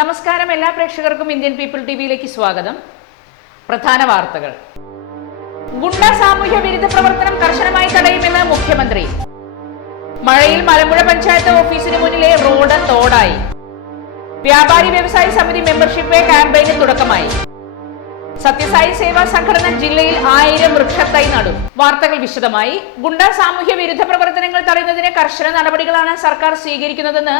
നമസ്കാരം എല്ലാ പ്രേക്ഷകർക്കും ഇന്ത്യൻ പീപ്പിൾ ടി വിയിലേക്ക് സ്വാഗതം. പ്രധാന വാർത്തകൾ. ഗുണ്ട സാമൂഹ്യ വിരുദ്ധ പ്രവർത്തനം കർശനമായി തടയുമെന്ന് മുഖ്യമന്ത്രി. മഴയിൽ മലമ്പുഴ പഞ്ചായത്ത് ഓഫീസിന് മുന്നിലെ റോഡ് തോടായി. വ്യാപാരി വ്യവസായി സമിതി മെമ്പർഷിപ്പ് ക്യാമ്പയിന് തുടക്കമായി. സത്യസായി സേവാ സംഘടന ജില്ലയിൽ ആയിരം വൃക്ഷത്തൈ നടും. വാർത്തകൾ വിശദമായി. ഗുണ്ട സാമൂഹ്യ വിരുദ്ധ പ്രവർത്തനങ്ങൾ തടയുന്നതിന് കർശന നടപടികളാണ് സർക്കാർ സ്വീകരിക്കുന്നതെന്ന്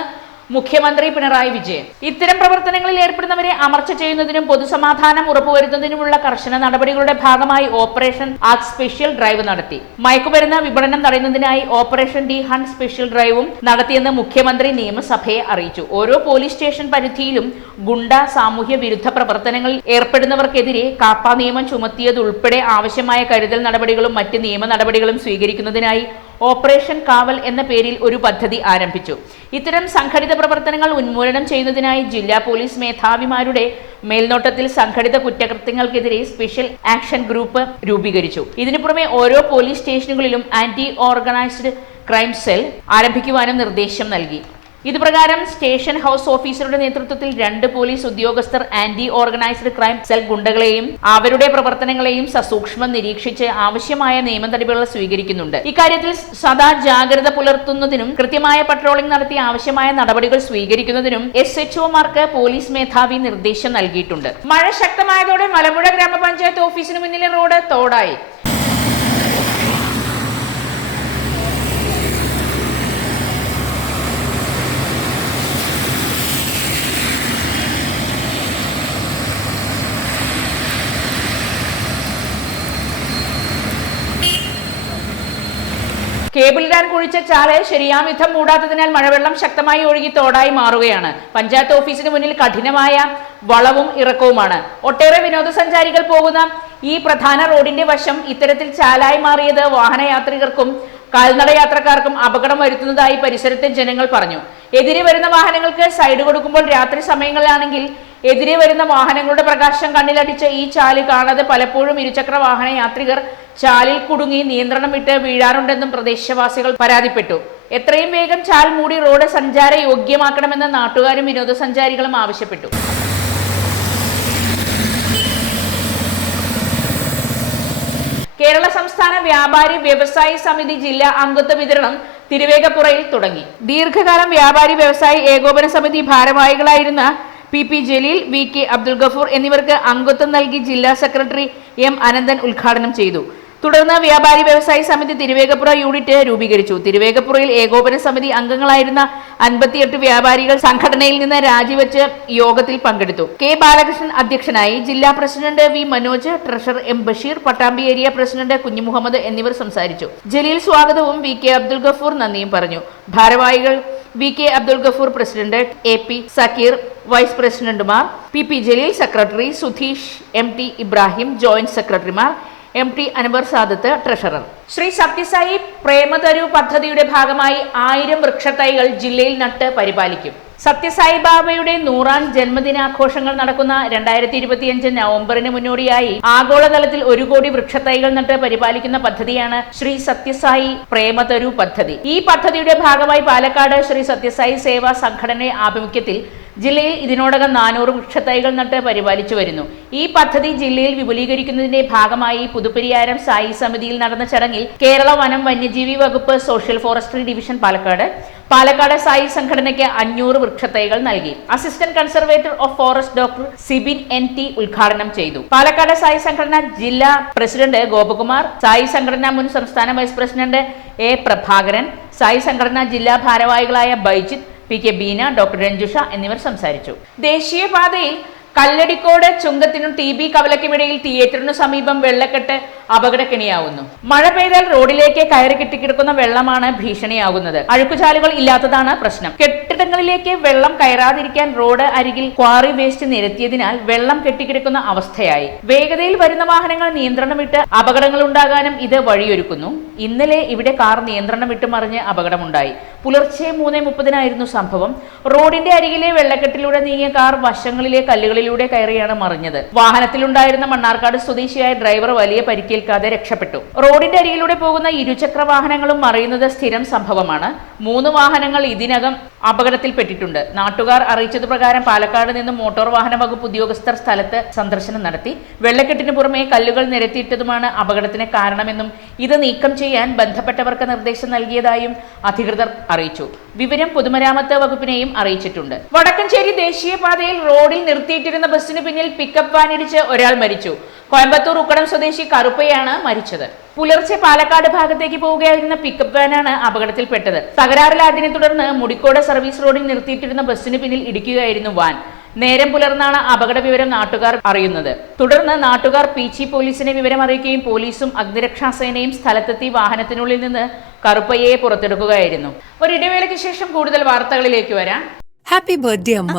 മുഖ്യമന്ത്രി പിണറായി വിജയൻ. ഇത്തരം പ്രവർത്തനങ്ങളിൽ ഏർപ്പെടുന്നവരെ അമർച്ച ചെയ്യുന്നതിനും പൊതുസമാധാനം ഉറപ്പുവരുത്തുന്നതിനുമുള്ള കർശന നടപടികളുടെ ഭാഗമായി ഓപ്പറേഷൻ ആക് സ്പെഷ്യൽ ഡ്രൈവ് നടത്തി. മയക്കുമരുന്ന് വിപണനം തടയുന്നതിനായി ഓപ്പറേഷൻ ഡി ഹൺ സ്പെഷ്യൽ ഡ്രൈവും നടത്തിയെന്ന് മുഖ്യമന്ത്രി നിയമസഭയെ അറിയിച്ചു. ഓരോ പോലീസ് സ്റ്റേഷൻ പരിധിയിലും ഗുണ്ട സാമൂഹ്യ വിരുദ്ധ പ്രവർത്തനങ്ങളിൽ ഏർപ്പെടുന്നവർക്കെതിരെ കാപ്പാ നിയമം ചുമത്തിയതുൾപ്പെടെ ആവശ്യമായ കരുതൽ നടപടികളും മറ്റ് നിയമ നടപടികളും സ്വീകരിക്കുന്നതിനായി ഓപ്പറേഷൻ കാവൽ എന്ന പേരിൽ ഒരു പദ്ധതി ആരംഭിച്ചു. ഇത്തരം സംഘടിത പ്രവർത്തനങ്ങൾ ഉന്മൂലനം ചെയ്യുന്നതിനായി ജില്ലാ പോലീസ് മേധാവിമാരുടെ മേൽനോട്ടത്തിൽ സംഘടിത കുറ്റകൃത്യങ്ങൾക്കെതിരെ സ്പെഷ്യൽ ആക്ഷൻ ഗ്രൂപ്പ് രൂപീകരിച്ചു. ഇതിനു പുറമെ ഓരോ പോലീസ് സ്റ്റേഷനുകളിലും ആന്റി ഓർഗനൈസ്ഡ് ക്രൈം സെൽ ആരംഭിക്കുവാനും നിർദ്ദേശം നൽകി. ഇതുപ്രകാരം സ്റ്റേഷൻ ഹൗസ് ഓഫീസറുടെ നേതൃത്വത്തിൽ രണ്ട് പോലീസ് ഉദ്യോഗസ്ഥർ ആന്റി ഓർഗനൈസ്ഡ് ക്രൈം സെൽ ഗുണ്ടകളെയും അവരുടെ പ്രവർത്തനങ്ങളെയും സസൂക്ഷ്മം നിരീക്ഷിച്ച് ആവശ്യമായ നിയമ നടപടികൾ സ്വീകരിക്കുന്നുണ്ട്. ഇക്കാര്യത്തിൽ സദാ ജാഗ്രത പുലർത്തുന്നതിനും കൃത്യമായ പട്രോളിംഗ് നടത്തി ആവശ്യമായ നടപടികൾ സ്വീകരിക്കുന്നതിനും എസ് പോലീസ് മേധാവി നിർദ്ദേശം നൽകിയിട്ടുണ്ട്. മഴ ശക്തമായതോടെ മലമ്പുഴ ഗ്രാമപഞ്ചായത്ത് ഓഫീസിന് മുന്നിലെ റോഡ് തോടായി. കേബിൾ ഡാൻ കുഴിച്ച ചാൽ ശരിയാം വിധം മൂടാത്തതിനാൽ മഴവെള്ളം ശക്തമായി ഒഴുകി തോടായി മാറുകയാണ്. പഞ്ചായത്ത് ഓഫീസിന് മുന്നിൽ കഠിനമായ വളവും ഇറക്കവുമാണ്. ഒട്ടേറെ വിനോദസഞ്ചാരികൾ പോകുന്ന ഈ പ്രധാന റോഡിന്റെ വശം ഇത്തരത്തിൽ ചാലായി മാറിയത് വാഹനയാത്രികർക്കും കാൽനട യാത്രക്കാർക്കും അപകടം വരുത്തുന്നതായി പരിസരത്തെ ജനങ്ങൾ പറഞ്ഞു. എതിരെ വരുന്ന വാഹനങ്ങൾക്ക് സൈഡ് കൊടുക്കുമ്പോൾ രാത്രി സമയങ്ങളിലാണെങ്കിൽ എതിരെ വരുന്ന വാഹനങ്ങളുടെ പ്രകാശം കണ്ണിലടിച്ച് ഈ ചാൽ കാണാതെ പലപ്പോഴും ഇരുചക്ര വാഹന യാത്രികർ ചാലിൽ കുടുങ്ങി നിയന്ത്രണം വിട്ട് വീഴാറുണ്ടെന്നും പ്രദേശവാസികൾ പരാതിപ്പെട്ടു. എത്രയും വേഗം ചാൽ മൂടി റോഡ് സഞ്ചാര യോഗ്യമാക്കണമെന്ന് നാട്ടുകാരും വിനോദസഞ്ചാരികളും ആവശ്യപ്പെട്ടു. കേരള സംസ്ഥാന വ്യാപാരി വ്യവസായി സമിതി ജില്ലാ അംഗത്വ വിതരണം തിരുവേഗപ്പുറയിൽ തുടങ്ങി. ദീർഘകാലം വ്യാപാരി വ്യവസായി ഏകോപന സമിതി ഭാരവാഹികളായിരുന്ന P P Jaleel V K Abdul Gafoor എന്നിവർക്ക് അംഗത്വം നൽകി ജില്ലാ സെക്രട്ടറി എം അനന്തൻ ഉദ്ഘാടനം ചെയ്തു. തുടർന്ന് വ്യാപാരി വ്യവസായി സമിതി തിരുവേഗപ്പുറ യൂണിറ്റ് രൂപീകരിച്ചു. തിരുവേഗപ്പുറയിൽ ഏകോപന സമിതി അംഗങ്ങളായിരുന്ന അൻപത്തിയെട്ട് വ്യാപാരികൾ സംഘടനയിൽ നിന്ന് രാജിവെച്ച് യോഗത്തിൽ പങ്കെടുത്തു. കെ ബാലകൃഷ്ണൻ അധ്യക്ഷനായി ജില്ലാ president V Manoj treasurer M Basheer Pattambi area president Kunjumuhammad എന്നിവർ സംസാരിച്ചു. ജലീൽ സ്വാഗതവും വി കെ അബ്ദുൽ ഗഫൂർ നന്ദിയും പറഞ്ഞു. ഭാരവാഹികൾ V K Abdul Gafoor president A P Zakir vice പ്രസിഡന്റുമാർ P P Jaleel secretary Sudheesh M T Ibrahim joint സെക്രട്ടറിമാർ M T Anwar Sadath treasurer. Sri Sathya Sai Prematharu പദ്ധതിയുടെ ഭാഗമായി ആയിരം വൃക്ഷത്തൈകൾ ജില്ലയിൽ നട്ട് പരിപാലിക്കും. സത്യസായി ബാബയുടെ നൂറാം ജന്മദിനാഘോഷങ്ങൾ നടക്കുന്ന രണ്ടായിരത്തി ഇരുപത്തിയഞ്ച് നവംബറിന് മുന്നോടിയായി ആഗോളതലത്തിൽ ഒരു കോടി വൃക്ഷത്തൈകൾ നട്ട് പരിപാലിക്കുന്ന പദ്ധതിയാണ് ശ്രീ സത്യസായി പ്രേമതരു പദ്ധതി. ഈ പദ്ധതിയുടെ ഭാഗമായി പാലക്കാട് ശ്രീ സത്യസായി സേവാ സംഘടനയുടെ ആഭിമുഖ്യത്തിൽ ജില്ലയിൽ ഇതിനോടകം നാനൂറ് വൃക്ഷത്തൈകൾ നട്ട് പരിപാലിച്ചു വരുന്നു. ഈ പദ്ധതി ജില്ലയിൽ വിപുലീകരിക്കുന്നതിന്റെ ഭാഗമായി പുതുപ്പരിയാരം സായി സമിതിയിൽ നടന്ന ചടങ്ങിൽ കേരള വനം വന്യജീവി വകുപ്പ് social forestry division Palakkad Palakkad Sai സംഘടനയ്ക്ക് അഞ്ഞൂറ് വൃക്ഷത്തൈകൾ നൽകി. Assistant conservator of forest doctor Sibin N T ഉദ്ഘാടനം ചെയ്തു. പാലക്കാട് സായി സംഘടന ജില്ലാ പ്രസിഡന്റ് ഗോപകുമാർ സായി സംഘടന മുൻ സംസ്ഥാന vice president A Prabhakaran Sai സംഘടന ജില്ലാ ഭാരവാഹികളായ Baijith P K Beena doctor Ranjusha എന്നിവർ സംസാരിച്ചു. ദേശീയപാതയിൽ കല്ലടിക്കോട് ചുങ്കത്തിനും ടി ബി കവലയ്ക്കുമിടയിൽ തിയേറ്ററിനു സമീപം വെള്ളക്കെട്ട് അപകടക്കിണിയാവുന്നു. മഴ പെയ്താൽ റോഡിലേക്ക് കയറി കെട്ടിക്കിടക്കുന്ന വെള്ളമാണ് ഭീഷണിയാകുന്നത് അഴുക്കുചാലുകൾ ഇല്ലാത്തതാണ് പ്രശ്നം. കെട്ടിടങ്ങളിലേക്ക് വെള്ളം കയറാതിരിക്കാൻ റോഡ് അരികിൽ ക്വാറി വേസ്റ്റ് നിരത്തിയതിനാൽ വെള്ളം കെട്ടിക്കിടക്കുന്ന അവസ്ഥയായി. വേഗതയിൽ വരുന്ന വാഹനങ്ങൾ നിയന്ത്രണം വിട്ട് അപകടങ്ങൾ ഉണ്ടാകാനും ഇത് വഴിയൊരുക്കുന്നു. ഇന്നലെ ഇവിടെ കാർ നിയന്ത്രണം വിട്ട് മറിഞ്ഞ് അപകടമുണ്ടായി. പുലർച്ചെ മൂന്ന് മുപ്പതിനായിരുന്നു സംഭവം. റോഡിന്റെ അരികിലെ വെള്ളക്കെട്ടിലൂടെ നീങ്ങിയ കാർ വശങ്ങളിലെ കല്ലുകളിൽ കല്ലുകളിലൂടെ കയറിയാണ് മറിഞ്ഞത്. വാഹനത്തിലുണ്ടായിരുന്ന മണ്ണാർക്കാട് സ്വദേശിയായ ഡ്രൈവർ വലിയ പരിക്കേൽക്കാതെ രക്ഷപ്പെട്ടു. റോഡിന്റെ അരികിലൂടെ പോകുന്ന ഇരുചക്ര വാഹനങ്ങളും മറിയുന്നത് സ്ഥിരം സംഭവമാണ്. മൂന്ന് വാഹനങ്ങൾ ഇതിനകം അപകടത്തിൽപ്പെട്ടിട്ടുണ്ട്. നാട്ടുകാർ അറിയിച്ചത് പ്രകാരം പാലക്കാട് നിന്ന് മോട്ടോർ വാഹന വകുപ്പ് ഉദ്യോഗസ്ഥർ സ്ഥലത്ത് സന്ദർശനം നടത്തി. വെള്ളക്കെട്ടിന് പുറമെ കല്ലുകൾ നിരത്തിയിട്ടതുമാണ് അപകടത്തിന് കാരണമെന്നും ഇത് നീക്കം ചെയ്യാൻ ബന്ധപ്പെട്ടവർക്ക് നിർദ്ദേശം നൽകിയതായും അധികൃതർ അറിയിച്ചു. വിവരം പൊതുമരാമത്ത് വകുപ്പിനെയും അറിയിച്ചിട്ടുണ്ട്. വടക്കഞ്ചേരി ദേശീയപാതയിൽ റോഡിൽ നിർത്തിയിട്ടിരുന്ന ബസ്സിന് പിന്നിൽ പിക്കപ്പ് വാനിടിച്ച് ഒരാൾ മരിച്ചു. കോയമ്പത്തൂർ ഉക്കടം സ്വദേശി കറുപ്പയാണ് മരിച്ചത്. പുലർച്ചെ പാലക്കാട് ഭാഗത്തേക്ക് പോവുകയായിരുന്ന പിക്കപ്പ് വാനാണ് അപകടത്തിൽപ്പെട്ടത്. തകരാറിലായതിനെ തുടർന്ന് മുടിക്കോട് സർവീസ് റോഡിൽ നിർത്തിയിട്ടിരുന്ന ബസ്സിന് പിന്നിൽ ഇടിക്കുകയായിരുന്നു വാൻ. നേരം പുലർന്നാണ് അപകട വിവരം നാട്ടുകാർ അറിയുന്നത്. തുടർന്ന് നാട്ടുകാർ പീച്ചി പോലീസിനെ വിവരം അറിയിക്കുകയും പോലീസും അഗ്നിരക്ഷാസേനയും സ്ഥലത്തെത്തി വാഹനത്തിനുള്ളിൽ നിന്ന് കറുപ്പയെ പുറത്തെടുക്കുകയായിരുന്നു. ഒരിടവേളയ്ക്ക് ശേഷം കൂടുതൽ വാർത്തകളിലേക്ക് വരാം. ഹാപ്പി ബർത്ത്ഡേ അമ്മ.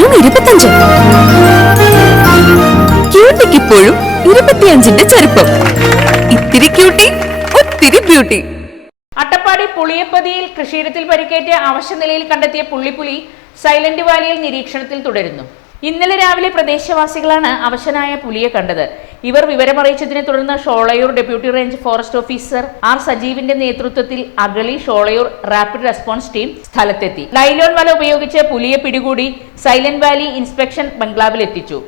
വെറും ഇരുപത്തഞ്ച്. ക്യൂട്ടിക്ക് ഇപ്പോഴും ഇരുപത്തിയഞ്ചിന്റെ ചെറുപ്പം ഇത്തിരി ക്യൂട്ടി ഒത്തിരി ബ്യൂട്ടി അട്ടപ്പാടി പുളിയപ്പതിയിൽ കൃഷിയിടത്തിൽ പരിക്കേറ്റ് അവശനിലയിൽ കണ്ടെത്തിയ പുള്ളിപ്പുലി സൈലന്റ് വാലിയിൽ നിരീക്ഷണത്തിൽ തുടരുന്നു. ഇന്നലെ രാവിലെ പ്രദേശവാസികളാണ് അവശനായ പുലിയെ കണ്ടത്. ഇവർ വിവരമറിയിച്ചതിനെ തുടർന്ന് Sholayur deputy range forest officer R സജീവിന്റെ നേതൃത്വത്തിൽ Agali Sholayur rapid response team സ്ഥലത്തെത്തി. നൈലോൺ വല ഉപയോഗിച്ച് പുലിയെ പിടികൂടി സൈലന്റ് വാലി ഇൻസ്പെക്ഷൻ ബംഗ്ലാവിൽ എത്തിച്ചു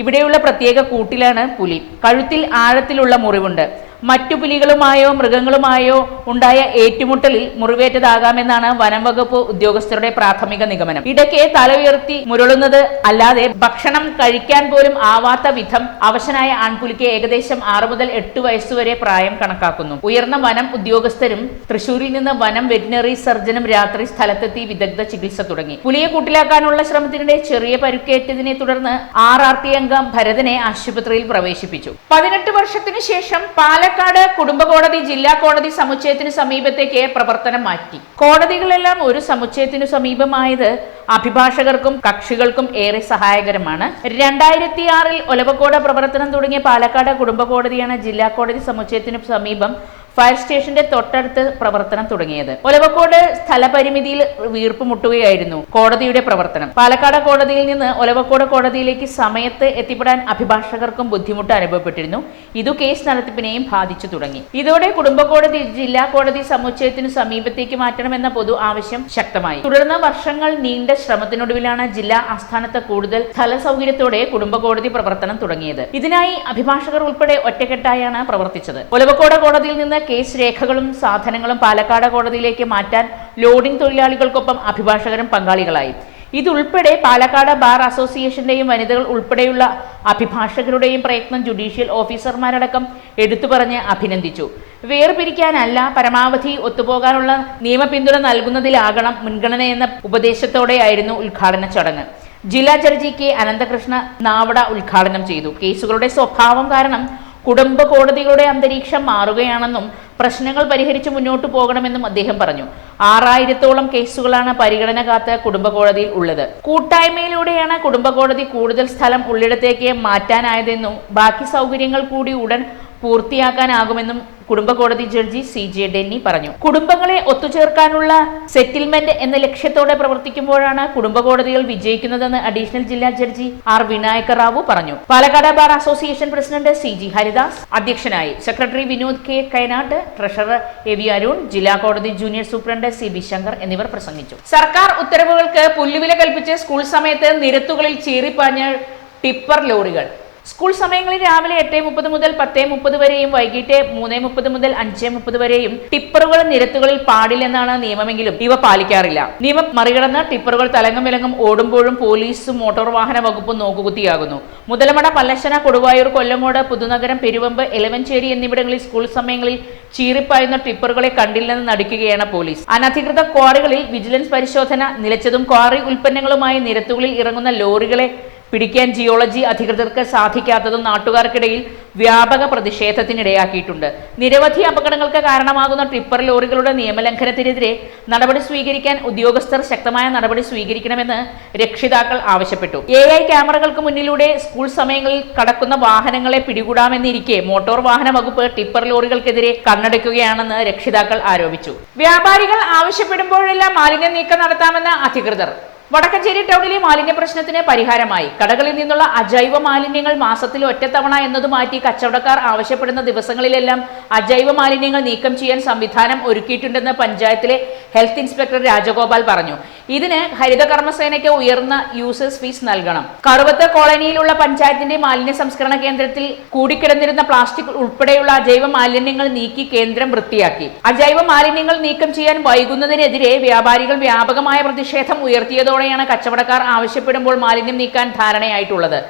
ഇവിടെയുള്ള പ്രത്യേക കൂട്ടിലാണ് പുലി. കഴുത്തിൽ ആഴത്തിലുള്ള മുറിവുണ്ട്. മറ്റു പുലികളുമായോ മൃഗങ്ങളുമായോ ഉണ്ടായ ഏറ്റുമുട്ടലിൽ മുറിവേറ്റതാകാമെന്നാണ് വനം വകുപ്പ് ഉദ്യോഗസ്ഥരുടെ പ്രാഥമിക നിഗമനം. ഇടയ്ക്ക് തല ഉയർത്തി മുരളുന്നത് അല്ലാതെ ഭക്ഷണം കഴിക്കാൻ പോലും ആവാത്ത വിധം അവശനായ ആൺപുലിക്ക് ഏകദേശം ആറ് മുതൽ എട്ട് വയസ്സുവരെ പ്രായം കണക്കാക്കുന്നു. ഉയർന്ന വനം ഉദ്യോഗസ്ഥരും തൃശൂരിൽ നിന്ന് വനം വെറ്റിനറി സർജനും രാത്രി സ്ഥലത്തെത്തി വിദഗ്ധ ചികിത്സ തുടങ്ങി. പുലിയെ കൂട്ടിലാക്കാനുള്ള ശ്രമത്തിനിടെ ചെറിയ പരുക്കേറ്റതിനെ തുടർന്ന് ആർ ആർ ടി അംഗം ഭരതനെ ആശുപത്രിയിൽ പ്രവേശിപ്പിച്ചു. പതിനെട്ട് വർഷത്തിനു ശേഷം പാലക്കാട് കുടുംബ കോടതി ജില്ലാ കോടതി സമുച്ചയത്തിനു സമീപത്തേക്ക് പ്രവർത്തനം മാറ്റി. കോടതികളെല്ലാം ഒരു സമുച്ചയത്തിനു സമീപമായത് അഭിഭാഷകർക്കും കക്ഷികൾക്കും ഏറെ സഹായകരമാണ്. രണ്ടായിരത്തി ആറിൽ ഒലവക്കോട് പ്രവർത്തനം തുടങ്ങിയ പാലക്കാട് കുടുംബ കോടതിയാണ് ജില്ലാ കോടതി സമുച്ചയത്തിനു സമീപം ഫയർ സ്റ്റേഷന്റെ തൊട്ടടുത്ത് പ്രവർത്തനം തുടങ്ങിയത്. ഒലവക്കോട് സ്ഥലപരിമിതിയിൽ വീർപ്പ് മുട്ടുകയായിരുന്നു കോടതിയുടെ പ്രവർത്തനം. പാലക്കാട് കോടതിയിൽ നിന്ന് ഒലവക്കോട് കോടതിയിലേക്ക് സമയത്ത് എത്തിപ്പെടാൻ അഭിഭാഷകർക്കും ബുദ്ധിമുട്ട് അനുഭവപ്പെട്ടിരുന്നു. ഇതു കേസ് നടത്തിപ്പിനെയും ബാധിച്ചു തുടങ്ങി. ഇതോടെ കുടുംബ കോടതി ജില്ലാ കോടതി സമുച്ചയത്തിനു സമീപത്തേക്ക് മാറ്റണമെന്ന പൊതു ആവശ്യം ശക്തമായി. തുടർന്ന് വർഷങ്ങൾ നീണ്ട ശ്രമത്തിനൊടുവിലാണ് ജില്ലാ ആസ്ഥാനത്ത് കൂടുതൽ സ്ഥല സൗകര്യത്തോടെ കുടുംബ കോടതി പ്രവർത്തനം തുടങ്ങിയത്. ഇതിനായി അഭിഭാഷകർ ഉൾപ്പെടെ ഒറ്റക്കെട്ടായാണ് പ്രവർത്തിച്ചത്. ഒലവക്കോട് കോടതിയിൽ നിന്ന് കേസ് രേഖകളും സാധനങ്ങളും പാലക്കാട് കോടതിയിലേക്ക് മാറ്റാൻ ലോഡിംഗ് തൊഴിലാളികൾക്കൊപ്പം അഭിഭാഷകരും പങ്കാളികളായി. ഇതുൾപ്പെടെ പാലക്കാട് ബാർ അസോസിയേഷന്റെയും വനിതകൾ ഉൾപ്പെടെയുള്ള അഭിഭാഷകരുടെയും പ്രയത്നം ജുഡീഷ്യൽ ഓഫീസർമാരടക്കം എടുത്തു പറഞ്ഞ് അഭിനന്ദിച്ചു. വേർപിരിക്കാനല്ല പരമാവധി ഒത്തുപോകാനുള്ള നിയമപിന്തുണ നൽകുന്നതിലാകണം മുൻഗണനയെന്ന ഉപദേശത്തോടെയായിരുന്നു ഉദ്ഘാടന ചടങ്ങ്. ജില്ലാ ജഡ്ജി കെ അനന്തകൃഷ്ണ നാവട ഉദ്ഘാടനം ചെയ്തു. കേസുകളുടെ സ്വഭാവം കാരണം കുടുംബ കോടതികളുടെ അന്തരീക്ഷം മാറുകയാണെന്നും പ്രശ്നങ്ങൾ പരിഹരിച്ച് മുന്നോട്ടു പോകണമെന്നും അദ്ദേഹം പറഞ്ഞു. ആറായിരത്തോളം കേസുകളാണ് പരിഗണന കാത്ത് കുടുംബ കോടതിയിൽ ഉള്ളത്. കൂട്ടായ്മയിലൂടെയാണ് കുടുംബ കോടതി കൂടുതൽ സ്ഥലം ഉള്ളിടത്തേക്ക് മാറ്റാനായതെന്നും ബാക്കി സൗകര്യങ്ങൾ കൂടി ഉടൻ പൂർത്തിയാക്കാനാകുമെന്നും കുടുംബ കോടതി ജഡ്ജി സി ജെ ഡെന്നി പറഞ്ഞു. കുടുംബങ്ങളെ ഒത്തുചേർക്കാനുള്ള സെറ്റിൽമെന്റ് എന്ന ലക്ഷ്യത്തോടെ പ്രവർത്തിക്കുമ്പോഴാണ് കുടുംബ കോടതികൾ വിജയിക്കുന്നതെന്ന് അഡീഷണൽ ജില്ലാ ജഡ്ജി ആർ വിനായക റാവു പറഞ്ഞു. Palakkad bar association president C G Haridas അധ്യക്ഷനായി. Secretary Vinod K Kainatt treasurer A V Arun ജില്ലാ കോടതി junior superintendent C B Shankar എന്നിവർ പ്രസംഗിച്ചു. സർക്കാർ ഉത്തരവുകൾക്ക് പുല്ലുവില കൽപ്പിച്ച് സ്കൂൾ സമയത്ത് നിരത്തുകളിൽ ചീറിപ്പാഞ്ഞ ടിപ്പർ ലോറികൾ. സ്കൂൾ സമയങ്ങളിൽ രാവിലെ എട്ട് മുപ്പത് മുതൽ പത്ത് മുപ്പത് വരെയും വൈകിട്ട് മൂന്ന് മുപ്പത് മുതൽ അഞ്ച് മുപ്പത് വരെയും ടിപ്പറുകൾ നിരത്തുകളിൽ പാടില്ലെന്നാണ് നിയമമെങ്കിലും ഇവ പാലിക്കാറില്ല. നിയമം മറികടന്ന് ടിപ്പറുകൾ തലങ്ങും വിലങ്ങും ഓടുമ്പോഴും പോലീസും മോട്ടോർ വാഹന വകുപ്പും നോക്കുകുത്തിയാകുന്നു. മുതലമട പല്ലശ്ശന കൊടുവായൂർ കൊല്ലങ്ങോട് പുതുനഗരം പെരുവമ്പ് എലവഞ്ചേരി എന്നിവിടങ്ങളിൽ സ്കൂൾ സമയങ്ങളിൽ ചീറിപ്പായുന്ന ടിപ്പറുകളെ കണ്ടില്ലെന്ന് നടിക്കുകയാണ് പോലീസ്. അനധികൃത ക്വാറികളിൽ വിജിലൻസ് പരിശോധന നിലച്ചതും ക്വാറി ഉൽപ്പന്നങ്ങളുമായി നിരത്തുകളിൽ ഇറങ്ങുന്ന ലോറികളെ പിടിക്കാൻ ജിയോളജി അധികൃതർക്ക് സാധിക്കാത്തതും നാട്ടുകാർക്കിടയിൽ വ്യാപക പ്രതിഷേധത്തിനിടയാക്കിയിട്ടുണ്ട്. നിരവധി അപകടങ്ങൾക്ക് കാരണമാകുന്ന ടിപ്പർ ലോറികളുടെ നിയമലംഘനത്തിനെതിരെ നടപടി സ്വീകരിക്കാൻ ഉദ്യോഗസ്ഥർ ശക്തമായ നടപടി സ്വീകരിക്കണമെന്ന് രക്ഷിതാക്കൾ ആവശ്യപ്പെട്ടു. എ ഐ ക്യാമറകൾക്ക് മുന്നിലൂടെ സ്കൂൾ സമയങ്ങളിൽ കടക്കുന്ന വാഹനങ്ങളെ പിടികൂടാമെന്നിരിക്കെ മോട്ടോർ വാഹന വകുപ്പ് ടിപ്പർ ലോറികൾക്കെതിരെ കണ്ണടയ്ക്കുകയാണെന്ന് രക്ഷിതാക്കൾ ആരോപിച്ചു. വ്യാപാരികൾ ആവശ്യപ്പെടുമ്പോഴെല്ലാം മാലിന്യ നീക്കം നടത്താമെന്ന് അധികൃതർ വടക്കഞ്ചേരി ടൗണിലെ മാലിന്യ പ്രശ്നത്തിന് പരിഹാരമായി. കടകളിൽ നിന്നുള്ള അജൈവ മാലിന്യങ്ങൾ മാസത്തിൽ ഒറ്റത്തവണ എന്നത് മാറ്റി കച്ചവടക്കാർ ആവശ്യപ്പെടുന്ന ദിവസങ്ങളിലെല്ലാം അജൈവ മാലിന്യങ്ങൾ നീക്കം ചെയ്യാൻ സംവിധാനം ഒരുക്കിയിട്ടുണ്ടെന്ന് പഞ്ചായത്തിലെ ഹെൽത്ത് ഇൻസ്പെക്ടർ രാജഗോപാൽ പറഞ്ഞു. ഇതിന് ഹരിത കർമ്മസേനയ്ക്ക് ഉയർന്ന യൂസേഴ്സ് ഫീസ് നൽകണം. കറുവത്ത് കോളനിയിലുള്ള പഞ്ചായത്തിന്റെ മാലിന്യ സംസ്കരണ കേന്ദ്രത്തിൽ കൂടിക്കിടന്നിരുന്ന പ്ലാസ്റ്റിക് ഉൾപ്പെടെയുള്ള അജൈവ മാലിന്യങ്ങൾ നീക്കി കേന്ദ്രം വൃത്തിയാക്കി. അജൈവ മാലിന്യങ്ങൾ നീക്കം ചെയ്യാൻ വൈകുന്നതിനെതിരെ വ്യാപാരികൾ വ്യാപകമായ പ്രതിഷേധം ഉയർത്തിയതോടെയാണ് കച്ചവടക്കാർ ആവശ്യപ്പെടുമ്പോൾ മാലിന്യം നീക്കാൻ ധാരണയായിട്ടുള്ളത്.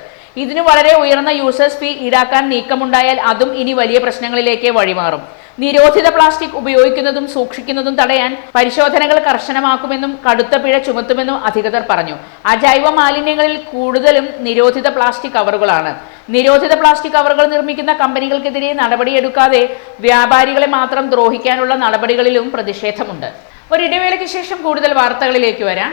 ഇതിന് വളരെ ഉയർന്ന യൂസേഴ്സ് ഫീ ഈടാക്കാൻ നീക്കമുണ്ടായാൽ അതും ഇനി വലിയ പ്രശ്നങ്ങളിലേക്ക് വഴിമാറും. നിരോധിത പ്ലാസ്റ്റിക് ഉപയോഗിക്കുന്നതും സൂക്ഷിക്കുന്നതും തടയാൻ പരിശോധനകൾ കർശനമാക്കുമെന്നും കടുത്ത പിഴ ചുമത്തുമെന്നും അധികൃതർ പറഞ്ഞു. അജൈവ മാലിന്യങ്ങളിൽ കൂടുതലും നിരോധിത പ്ലാസ്റ്റിക് കവറുകളാണ്. നിരോധിത പ്ലാസ്റ്റിക് കവറുകൾ നിർമ്മിക്കുന്ന കമ്പനികൾക്കെതിരെ നടപടിയെടുക്കാതെ വ്യാപാരികളെ മാത്രം ദ്രോഹിക്കാനുള്ള നടപടികളിലും പ്രതിഷേധമുണ്ട്. ഒരു ഇടവേളയ്ക്ക് ശേഷം കൂടുതൽ വാർത്തകളിലേക്ക് വരാം.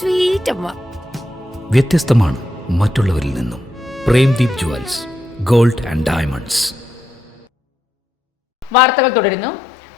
സ്വീറ്റ് അമ്മ വ്യത്യസ്തമാണ് മറ്റുള്ളവരിൽ നിന്നും. Premdeep jewels gold and diamonds. വാർത്തകൾ തുടരുന്നു.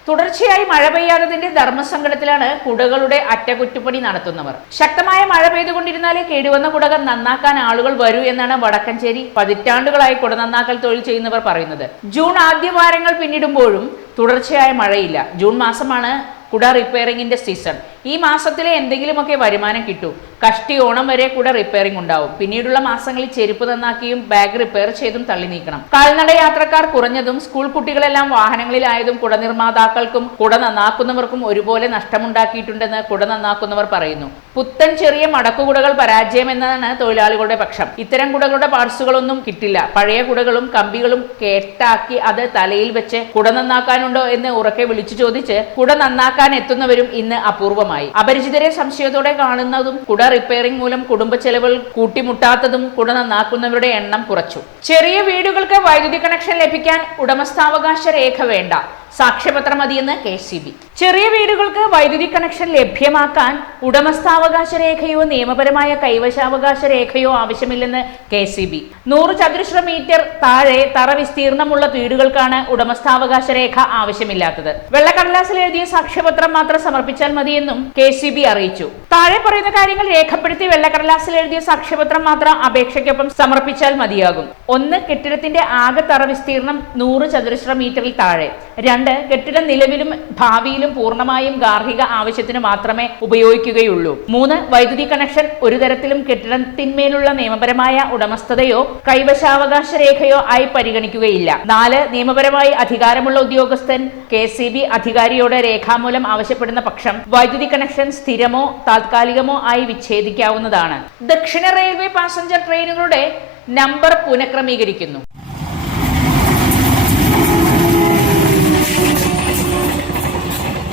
തുടർച്ചയായി മഴ പെയ്യാത്തതിന്റെ ധർമ്മസങ്കടത്തിലാണ് കുടകളുടെ അറ്റകുറ്റപ്പണി നടത്തുന്നവർ. ശക്തമായ മഴ പെയ്തുകൊണ്ടിരുന്നാലേ കേടുവന്ന കുടകൾ നന്നാക്കാൻ ആളുകൾ വരൂ എന്നാണ് വടക്കഞ്ചേരി പതിറ്റാണ്ടുകളായി കുട നന്നാക്കൽ തൊഴിൽ ചെയ്യുന്നവർ പറയുന്നത്. ജൂൺ ആദ്യവാരങ്ങൾ പിന്നിടുമ്പോഴും തുടർച്ചയായ മഴയില്ല. ജൂൺ മാസമാണ് കുട റിപ്പയറിങ്ങിന്റെ സീസൺ ഈ മാസത്തിലെ എന്തെങ്കിലുമൊക്കെ വരുമാനം കിട്ടൂ. കഷ്ടി ഓണം വരെ കുട റിപ്പയറിംഗ് ഉണ്ടാവും. പിന്നീടുള്ള മാസങ്ങളിൽ ചെരുപ്പ് നന്നാക്കിയും ബാഗ് റിപ്പയർ ചെയ്തും തള്ളി നീക്കണം. കാൽനട യാത്രക്കാർ കുറഞ്ഞതും സ്കൂൾ കുട്ടികളെല്ലാം വാഹനങ്ങളിലായതും കുട നിർമ്മാതാക്കൾക്കും കുട നന്നാക്കുന്നവർക്കും ഒരുപോലെ നഷ്ടമുണ്ടാക്കിയിട്ടുണ്ടെന്ന് കുട നന്നാക്കുന്നവർ പറയുന്നു. പുത്തൻ ചെറിയ മടക്കുകുടകൾ പരാജയമെന്നാണ് തൊഴിലാളികളുടെ പക്ഷം. ഇത്തരം കുടകളുടെ പാർട്സുകളൊന്നും കിട്ടില്ല. പഴയ കുടകളും കമ്പികളും കേട്ടാക്കി അത് തലയിൽ വെച്ച് കുട നന്നാക്കാനുണ്ടോ എന്ന് ഉറക്കെ വിളിച്ചു ചോദിച്ച് കുട നന്നാക്കാൻ എത്തുന്നവരും ഇന്ന് അപൂർവമായി. അപരിചിതരെ സംശയത്തോടെ കാണുന്നതും കുട റിപ്പയറിംഗ് മൂലം കുടുംബ ചെലവുകൾ കൂട്ടിമുട്ടാത്തതും കുട നന്നാക്കുന്നവരുടെ എണ്ണം കുറച്ചു. ചെറിയ വീടുകൾക്ക് വൈദ്യുതി കണക്ഷൻ ലഭിക്കാൻ ഉടമസ്ഥാവകാശ രേഖ വേണ്ട. സാക്ഷ്യപത്രം മതിയെന്ന് കെ സി ബി. ചെറിയ വീടുകൾക്ക് വൈദ്യുതി കണക്ഷൻ ലഭ്യമാക്കാൻ ഉടമസ്ഥാവകാശ രേഖയോ നിയമപരമായ കൈവശാവകാശ രേഖയോ ആവശ്യമില്ലെന്ന് കെ സി ബി. നൂറ് ചതുരശ്ര മീറ്റർ താഴെ തറ വിസ്തീർണമുള്ള വീടുകൾക്കാണ് ഉടമസ്ഥാവകാശ രേഖ ആവശ്യമില്ലാത്തത്. വെള്ളക്കടലാസിൽ എഴുതിയ സാക്ഷ്യപത്രം മാത്രം സമർപ്പിച്ചാൽ മതിയെന്നും കെ സി ബി അറിയിച്ചു. താഴെ പറയുന്ന കാര്യങ്ങൾ രേഖപ്പെടുത്തി വെള്ളക്കടലാസിൽ എഴുതിയ സാക്ഷ്യപത്രം മാത്രം അപേക്ഷയ്ക്കൊപ്പം സമർപ്പിച്ചാൽ മതിയാകും. ഒന്ന് കെട്ടിടത്തിന്റെ ആകെ തറ വിസ്തീർണം നൂറ് ചതുരശ്ര മീറ്ററിൽ താഴെ. രണ്ട് കെട്ടിടം നിലവിലും ഭാവിയിലും പൂർണമായും ഗാർഹിക ആവശ്യത്തിന് മാത്രമേ ഉപയോഗിക്കുകയുള്ളൂ. മൂന്ന് വൈദ്യുതി കണക്ഷൻ ഒരു തരത്തിലും കെട്ടിടത്തിന്മേലുള്ള നിയമപരമായ ഉടമസ്ഥതയോ കൈവശാവകാശ രേഖയോ ആയി പരിഗണിക്കുകയില്ല. നാല് നിയമപരമായി അധികാരമുള്ള ഉദ്യോഗസ്ഥൻ കെ സി ബി അധികാരിയോട് രേഖാമൂലം ആവശ്യപ്പെടുന്ന പക്ഷം വൈദ്യുതി കണക്ഷൻ സ്ഥിരമോ താത്കാലികമോ ആയി വിച്ഛേദിക്കാവുന്നതാണ്. ദക്ഷിണ റെയിൽവേ പാസഞ്ചർ ട്രെയിനുകളുടെ നമ്പർ പുനഃക്രമീകരിക്കുന്നു.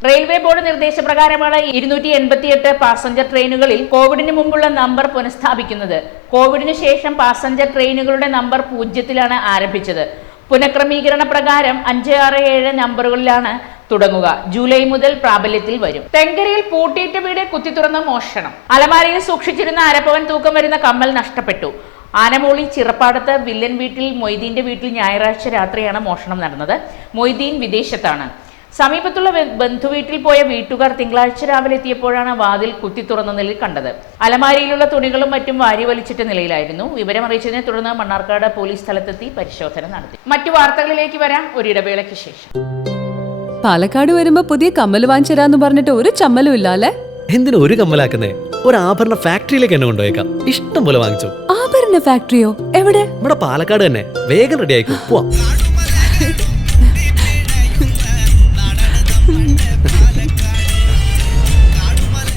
റെയിൽവേ ബോർഡ് നിർദ്ദേശപ്രകാരമാണ് ഇരുന്നൂറ്റി എൺപത്തിയെട്ട് പാസഞ്ചർ ട്രെയിനുകളിൽ കോവിഡിന് മുമ്പുള്ള നമ്പർ പുനഃസ്ഥാപിക്കുന്നത്. കോവിഡിന് ശേഷം പാസഞ്ചർ ട്രെയിനുകളുടെ നമ്പർ പൂജ്യത്തിലാണ് ആരംഭിച്ചത്. പുനഃക്രമീകരണ പ്രകാരം അഞ്ച് ആറ് ഏഴ് നമ്പറുകളിലാണ് തുടങ്ങുക. ജൂലൈ മുതൽ പ്രാബല്യത്തിൽ വരും. തെങ്കരയിൽ പൂട്ടിയിട്ട വീട് കുത്തി തുറന്ന മോഷണം. അലമാരയിൽ സൂക്ഷിച്ചിരുന്ന അരപ്പവൻ തൂക്കം വരുന്ന കമ്മൽ നഷ്ടപ്പെട്ടു. ആനമൂളി ചിറപ്പാടത്ത് വില്ലൻ വീട്ടിൽ മൊയ്തീന്റെ വീട്ടിൽ ഞായറാഴ്ച രാത്രിയാണ് മോഷണം നടന്നത്. മൊയ്തീൻ വിദേശത്താണ്. സമീപത്തുള്ള ബന്ധുവീട്ടിൽ പോയ വീട്ടുകാർ തിങ്കളാഴ്ച രാവിലെ എത്തിയപ്പോഴാണ് വാതിൽ കുത്തി തുറന്ന നിലയിൽ കണ്ടത്. അലമാരിയിലുള്ള തുണികളും മറ്റും വാരി വലിച്ചിട്ട നിലയിലായിരുന്നു. വിവരം അറിയിച്ചതിനെ തുടർന്ന് മണ്ണാർക്കാട് പോലീസ് സ്ഥലത്തെത്തി പരിശോധന നടത്തി. മറ്റു വാർത്തകളിലേക്ക് വരാം. ഒരിടവേളയ്ക്ക് ശേഷം. പാലക്കാട് വരുമ്പോ പുതിയ കമ്മൽ വാങ്ങിച്ചരാന്ന് പറഞ്ഞിട്ട് ഒരു ചമ്മലും ഇല്ല അല്ലേ എന്തിനു ഒരു കമ്മലാക്കുന്നേ? ഒരു ആഭരണ ഫാക്ടറിയിലേക്ക് എന്നെ കൊണ്ടുപോയേക്കാം. ഇഷ്ടം പോലെ വാങ്ങിച്ചു. ആഭരണ ഫാക്ടറിയോ? എവിടെ? ഇവിടെ പാലക്കാട് തന്നെ. വേഗം റെഡി ആയിക്കോ. പോവാം.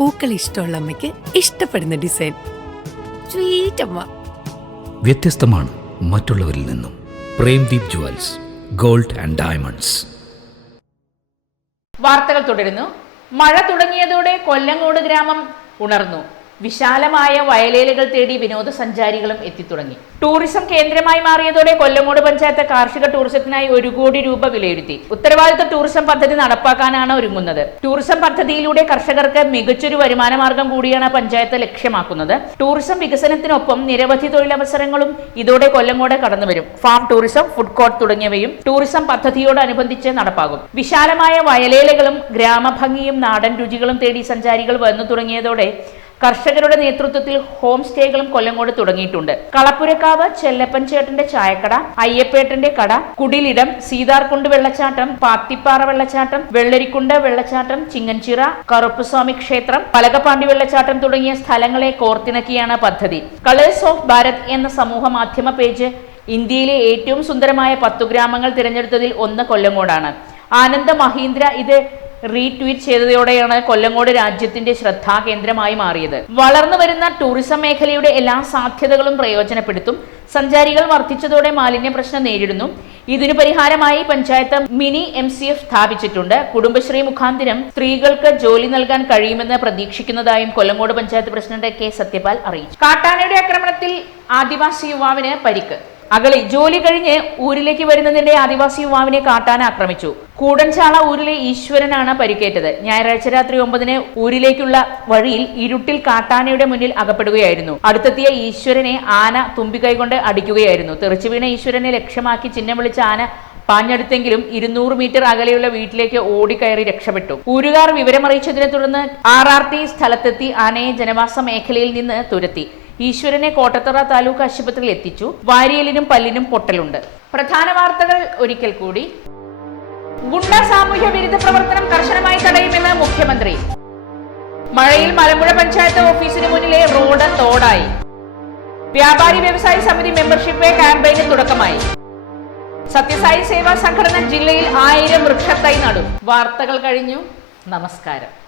പൂക്കൾ ഇഷ്ടമുള്ള അമ്മയ്ക്ക് ഇഷ്ടപ്പെടുന്ന ഡിസൈൻ. സ്വീറ്റ് അമ്മ. വ്യത്യസ്തമാണ് മറ്റുള്ളവരിൽ നിന്നും. Premdeep jewels gold and diamonds. വാർത്തകൾ തുടരുന്നു. മഴ തുടങ്ങിയതോടെ കൊല്ലങ്ങോട് ഗ്രാമം ഉണർന്നു. വിശാലമായ വയലേലുകൾ തേടി വിനോദസഞ്ചാരികളും എത്തിത്തുടങ്ങി. ടൂറിസം കേന്ദ്രമായി മാറിയതോടെ കൊല്ലങ്ങോട് പഞ്ചായത്ത് കാർഷിക ടൂറിസത്തിനായി ഒരു കോടി രൂപ വിലയിരുത്തി. ഉത്തരവാദിത്ത ടൂറിസം പദ്ധതി നടപ്പാക്കാനാണ് ഒരുങ്ങുന്നത്. ടൂറിസം പദ്ധതിയിലൂടെ കർഷകർക്ക് മികച്ചൊരു വരുമാന മാർഗം കൂടിയാണ് പഞ്ചായത്ത് ലക്ഷ്യമാക്കുന്നത്. ടൂറിസം വികസനത്തിനൊപ്പം നിരവധി തൊഴിലവസരങ്ങളും ഇതോടെ കൊല്ലങ്ങോട് കടന്നുവരും. ഫാം ടൂറിസം ഫുഡ് കോർട്ട് തുടങ്ങിയവയും ടൂറിസം പദ്ധതിയോടനുബന്ധിച്ച് നടപ്പാകും. വിശാലമായ വയലേലകളും ഗ്രാമഭംഗിയും നാടൻ രുചികളും തേടി സഞ്ചാരികൾ വന്നു തുടങ്ങിയതോടെ കർഷകരുടെ നേതൃത്വത്തിൽ ഹോം സ്റ്റേകളും കൊല്ലങ്കോട് തുടങ്ങിയിട്ടുണ്ട്. കളപ്പുരക്കാവ് ചെല്ലപ്പൻ ചേട്ടന്റെ ചായക്കട അയ്യപ്പേട്ടന്റെ കട കുടിലിടം സീതാർകുണ്ട് വെള്ളച്ചാട്ടം പാത്തിപ്പാറ വെള്ളച്ചാട്ടം വെള്ളരിക്കുണ്ട് വെള്ളച്ചാട്ടം ചിങ്ങൻചിറ കറുപ്പുസ്വാമി ക്ഷേത്രം പലകപ്പാണ്ടി വെള്ളച്ചാട്ടം തുടങ്ങിയ സ്ഥലങ്ങളെ കോർത്തിണക്കിയാണ് പദ്ധതി. കളേഴ്സ് ഓഫ് ഭാരത് എന്ന സമൂഹ മാധ്യമ പേജ് ഇന്ത്യയിലെ ഏറ്റവും സുന്ദരമായ പത്തു ഗ്രാമങ്ങൾ തിരഞ്ഞെടുത്തതിൽ ഒന്ന് കൊല്ലങ്കോടാണ് ആനന്ദ മഹീന്ദ്ര ഇത് റീട്വീറ്റ് ചെയ്തതോടെയാണ് കൊല്ലങ്കോട് രാജ്യത്തിന്റെ ശ്രദ്ധാകേന്ദ്രമായി മാറിയത്. വളർന്നു വരുന്ന ടൂറിസം മേഖലയുടെ എല്ലാ സാധ്യതകളും പ്രയോജനപ്പെടുത്തും. സഞ്ചാരികൾ വർദ്ധിച്ചതോടെ മാലിന്യ പ്രശ്നം നേരിടുന്നു. ഇതിനു പരിഹാരമായി panchayat mini M C F സ്ഥാപിച്ചിട്ടുണ്ട്. കുടുംബശ്രീ മുഖാന്തിരം സ്ത്രീകൾക്ക് ജോലി നൽകാൻ കഴിയുമെന്ന് പ്രതീക്ഷിക്കുന്നതായും കൊല്ലങ്കോട് പഞ്ചായത്ത് പ്രസിഡന്റ് കെ സത്യപാൽ അറിയിച്ചു. കാട്ടാനയുടെ ആക്രമണത്തിൽ ആദിവാസി യുവാവിന് പരിക്ക്. അകളി ജോലി കഴിഞ്ഞ് ഊരിലേക്ക് വരുന്നതിന്റെ ആദിവാസി യുവാവിനെ കാട്ടാൻ ആക്രമിച്ചു. കൂടൻചാള ഊരിലെ ഈശ്വരനാണ് പരിക്കേറ്റത്. ഞായറാഴ്ച രാത്രി ഒമ്പതിന് ഊരിലേക്കുള്ള വഴിയിൽ ഇരുട്ടിൽ കാട്ടാനയുടെ മുന്നിൽ അകപ്പെടുകയായിരുന്നു. അടുത്തെത്തിയ ഈശ്വരനെ ആന തുമ്പിക്കൈകൊണ്ട് അടിക്കുകയായിരുന്നു. തെറിച്ചു വീണ ഈശ്വരനെ ലക്ഷ്യമാക്കി ചിഹ്നം വിളിച്ച ആന പാഞ്ഞെടുത്തെങ്കിലും ഇരുന്നൂറ് മീറ്റർ അകലെയുള്ള വീട്ടിലേക്ക് ഓടിക്കയറി രക്ഷപ്പെട്ടു. ഊരുകാർ വിവരമറിയിച്ചതിനെ തുടർന്ന് ആർ ആർ ടി സ്ഥലത്തെത്തി ആനയെ ജനവാസ മേഖലയിൽ നിന്ന് തുരത്തി. ഈശ്വരനെ കോട്ടത്തറ താലൂക്ക് ആശുപത്രിയിൽ എത്തിച്ചു. വാരിയലിനും പല്ലിനും പൊട്ടലുണ്ട്. പ്രധാന വാർത്തകൾ ഒരിക്കൽ കൂടി. ഗുണ്ട സാമൂഹ്യ വിരുദ്ധ പ്രവർത്തനം കർശനമായി തടയുമെന്ന് മുഖ്യമന്ത്രി. മഴയിൽ മലമ്പുഴ പഞ്ചായത്ത് ഓഫീസിന് മുന്നിലെ റോഡ് തോടായി. വ്യാപാരി വ്യവസായി സമിതി മെമ്പർഷിപ്പ് ക്യാമ്പയിന് തുടക്കമായി. സത്യസായി സേവാ സംഘടന ജില്ലയിൽ ആയിരം വൃക്ഷത്തൈ നടും. വാർത്തകൾ കഴിഞ്ഞു. നമസ്കാരം.